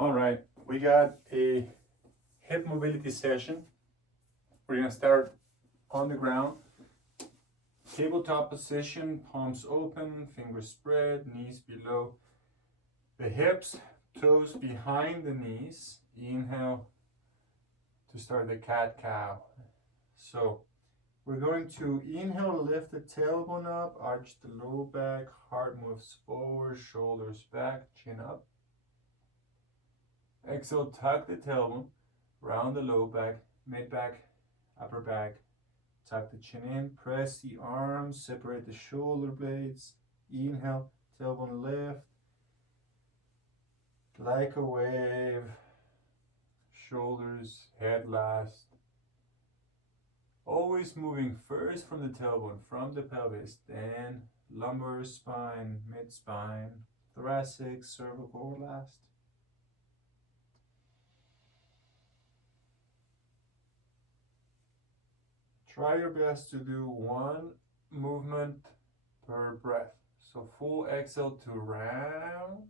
All right, we got a hip mobility session. We're gonna start on the ground. Tabletop position, palms open, fingers spread, knees below the hips, toes behind the knees. Inhale to start the cat-cow. So we're going to inhale, lift the tailbone up, arch the low back, heart moves forward, shoulders back, chin up. Exhale, tuck the tailbone, round the low back, mid back, upper back. Tuck the chin in, press the arms, separate the shoulder blades. Inhale, tailbone lift. Like a wave, shoulders, head last. Always moving first from the tailbone, from the pelvis, then lumbar spine, mid spine, thoracic, cervical last. Try your best to do one movement per breath. So full exhale to round,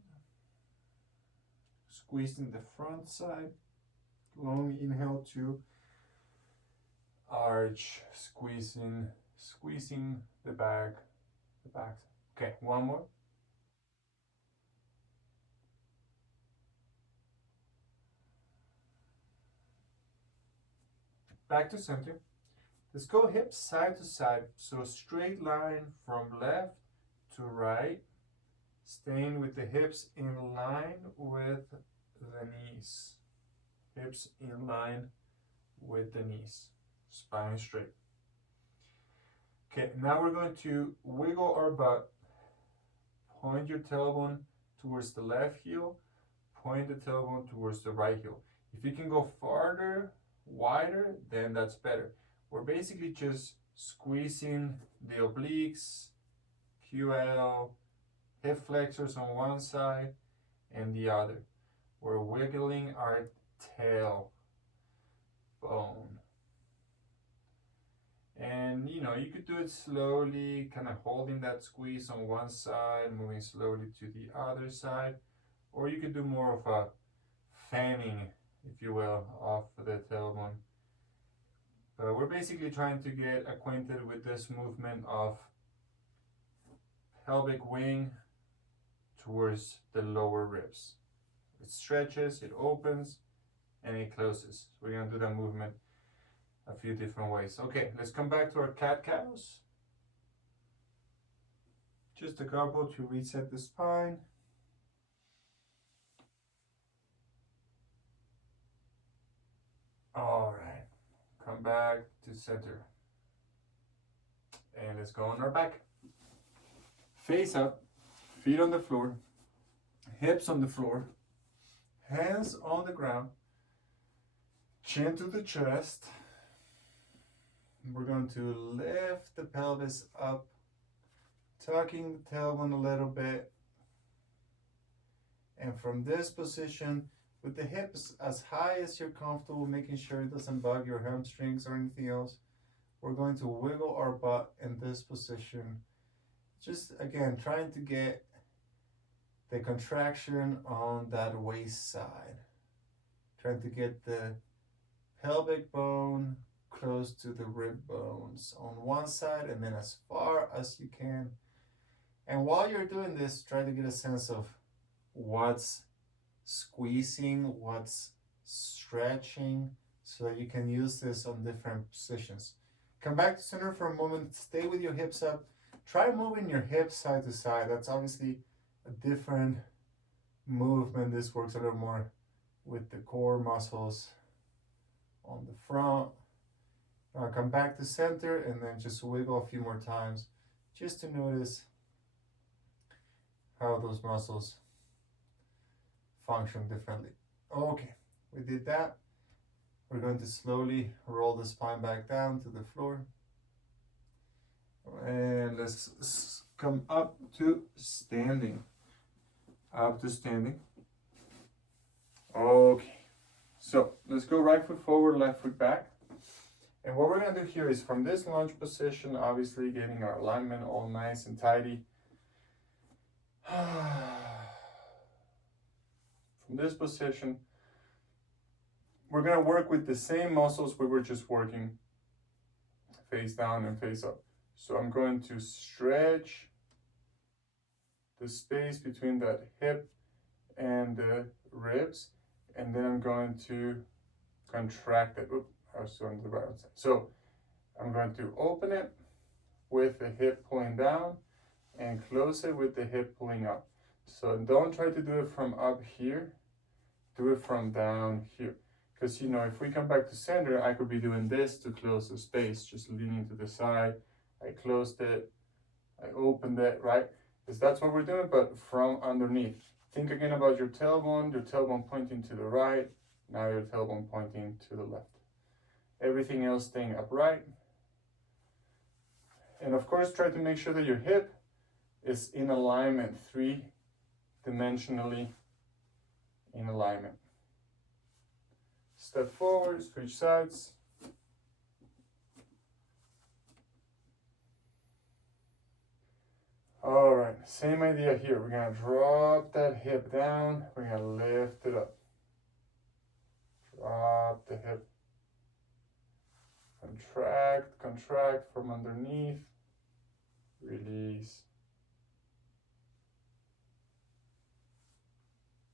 squeezing the front side. Long inhale to arch, squeezing the back. Okay, one more. Back to center. Let's go hips side to side. So straight line from left to right, staying with the hips in line with the knees. Hips in line with the knees. Spine straight. Okay, now we're going to wiggle our butt. Point your tailbone towards the left heel. Point the tailbone towards the right heel. If you can go farther, wider, then that's better. We're basically just squeezing the obliques, QL, hip flexors on one side and the other. We're wiggling our tail bone. And you could do it slowly, kind of holding that squeeze on one side, moving slowly to the other side. Or you could do more of a fanning, if you will, of the tailbone. But we're basically trying to get acquainted with this movement of pelvic wing towards the lower ribs. It stretches, it opens, and it closes. So we're gonna do that movement a few different ways. Okay, let's come back to our cat-cows. Just a couple to reset the spine. All right, come back to center. And let's go on our back. Face up, feet on the floor, hips on the floor, hands on the ground, chin to the chest. We're going to lift the pelvis up, tucking the tailbone a little bit. And from this position, with the hips as high as you're comfortable, making sure it doesn't bug your hamstrings or anything else, we're going to wiggle our butt in this position. Just again, trying to get the contraction on that waist side. Trying to get the pelvic bone close to the rib bones on one side and then as far as you can. And while you're doing this, try to get a sense of what's squeezing, what's stretching, so that you can use this on different positions. Come back to center for a moment, stay with your hips up. Try moving your hips side to side. That's obviously a different movement. This works a little more with the core muscles on the front. Now come back to center and then just wiggle a few more times just to notice how those muscles function differently. Okay, we did that. We're going to slowly roll the spine back down to the floor. And let's come up to standing. Up to standing. Okay, so let's go right foot forward, left foot back. And what we're going to do here is from this lunge position, obviously getting our alignment all nice and tidy. From this position, we're gonna work with the same muscles we were just working, face down and face up. So I'm going to stretch the space between that hip and the ribs, and then I'm going to contract it. Oops, I was on the right side. So I'm going to open it with the hip pulling down and close it with the hip pulling up. So don't try to do it from up here, do it from down here. Because, you know, if we come back to center, I could be doing this to close the space, just leaning to the side. I closed it, I opened it, right? Because that's what we're doing, but from underneath. Think again about your tailbone pointing to the right, now your tailbone pointing to the left. Everything else staying upright. And of course, try to make sure that your hip is in alignment, three-dimensionally in alignment. Step forward, switch sides. All right, same idea here. We're gonna drop that hip down. We're gonna lift it up. Drop the hip. Contract, contract from underneath. Release.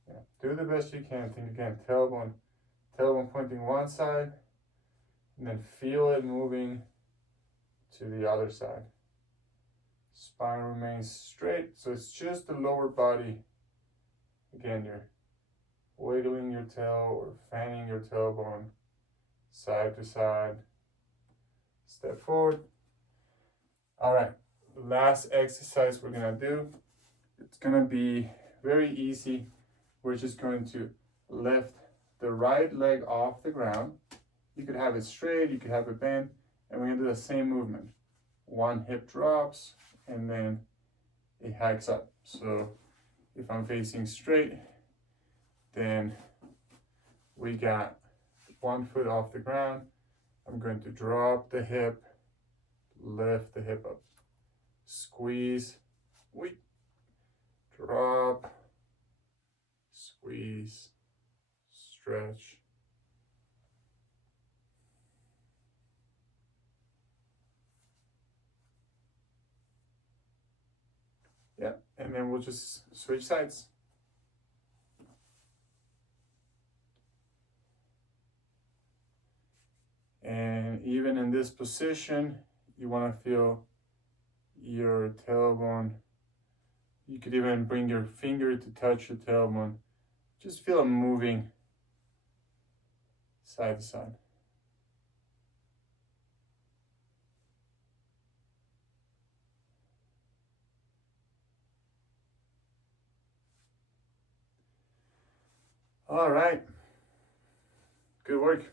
Yeah, do the best you can. Think again, tailbone pointing one side, and then feel it moving to the other side. Spine remains straight, so it's just the lower body. Again, you're wiggling your tail or fanning your tailbone side to side. Step forward. All right, last exercise we're gonna do. It's gonna be very easy. We're just going to lift the right leg off the ground. You could have it straight, you could have it bent, and we're gonna do the same movement. One hip drops, and then it hikes up. So if I'm facing straight, then we got 1 foot off the ground. I'm going to drop the hip, lift the hip up, squeeze, drop, squeeze, stretch. Yeah, and then we'll just switch sides. And even in this position, you want to feel your tailbone. You could even bring your finger to touch your tailbone. Just feel it moving side to side. All right. Good work.